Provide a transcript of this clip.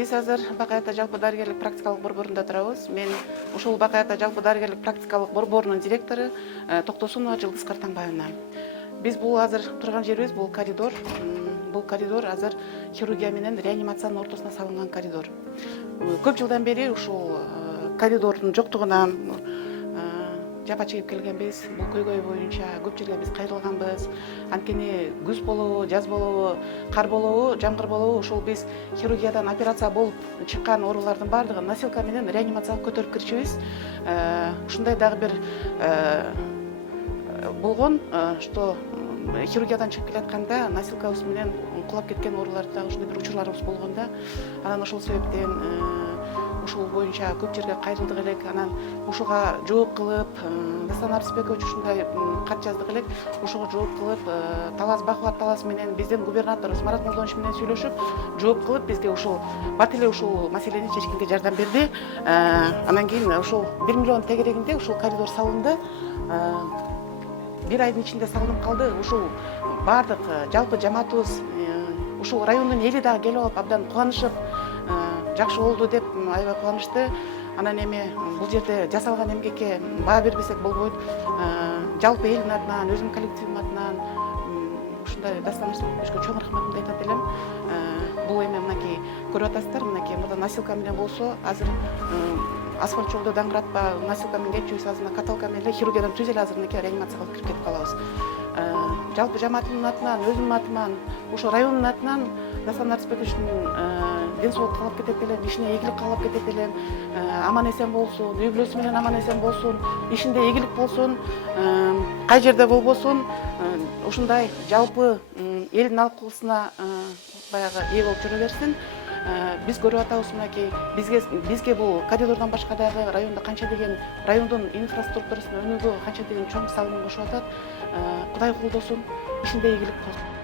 Биз азыр Бакай Ата жалпы дарыгерлик практикалык борборунда турабыз. Мен ушул Бакай Ата жалпы дарыгерлик практикалык борборунун директору Токтосунова Жылдыз Картаңбаевна. Биз бул азыр турган жерибиз бул коридор. Бул коридор азыр хирургия менен реанимациянын ортосуна салынган коридор. Көп жылдан бери ушул коридордун жоктугунан жапа чегип келгенбиз. Бул көйгөй боюнча көп жерге биз кайрылганбыз. Анткени күз болобу, жаз болобу, кар болобу, жамгыр болобу, ушул биз хирургиядан операция болуп чыккан оорулардын баардыгын носилка менен реанимацияга көтөрүп кирчүбүз. Ушундай дагы бир болгон, что хирургиядан чыгып келатканда носилкабыз менен кулап кеткен ооруларда ушундай бир учурларыбыз болгонда, анан ошол себептен ушул боюнча көп жерге кайрылдык элек. Анан ушуга жооп кылып, Дастан Арсбекович ушундай кат жаздык элек. Ушуга жооп кылып, Талас Бакубат Талас менен биздин губернаторубуз Марат Молдонович менен сүйлөшүп, жооп кылып бизге ушул бат эле ушул маселени чечкенге жардам берди. Анан кийин ушул 1 миллион тегерегинде ушул коридор салынды. 1 айдын ичинде салынып калды. Ушул баардык жалпы жамаатыбыз, ушул райондун эли дагы келип алып абдан кубанышып, жакшы болду деп аябай кубанышты. Анан эми бул жерде жасалган эмгекке баа бербесек болбойт. Жалпы элдин атынан, өзүмдүн коллективим атынан ушундай Дастан Арсбековичке чоң рахматымды айтат элем. Бул эми мынакей көрүп атасыздар, мынакей мурда носилка менен болсо, азыр асфальт жолдо даңгыратпа носилка менен кетчүбүз, азыр каталка менен эле хирургиядан түз эле азыр мынакей реанимацияга алып кирип кетип калабыз. Жалпы жамаатымдын атынан, өзүмдүн атыман, ошо райондун атынан Дастан Арсбековичтин ден соолук каалап кетет элем, ишине ийгилик каалап кетет элем. Аман эсен болсун, үй бүлөсү менен аман эсен болсун, ишинде ийгилик болсун, кай жерде болбосун, ушундай жалпы элдин алкысына баягы ээ болуп жүрө берсин. Биз көрүп атабыз, мынакей бизге бул коридордон башка дагы райондо канча деген райондун инфраструктурасына өнүгүүгө канча деген чоң салымын кошуп атат. Кудай колдосун, ишинде ийгилик болсун.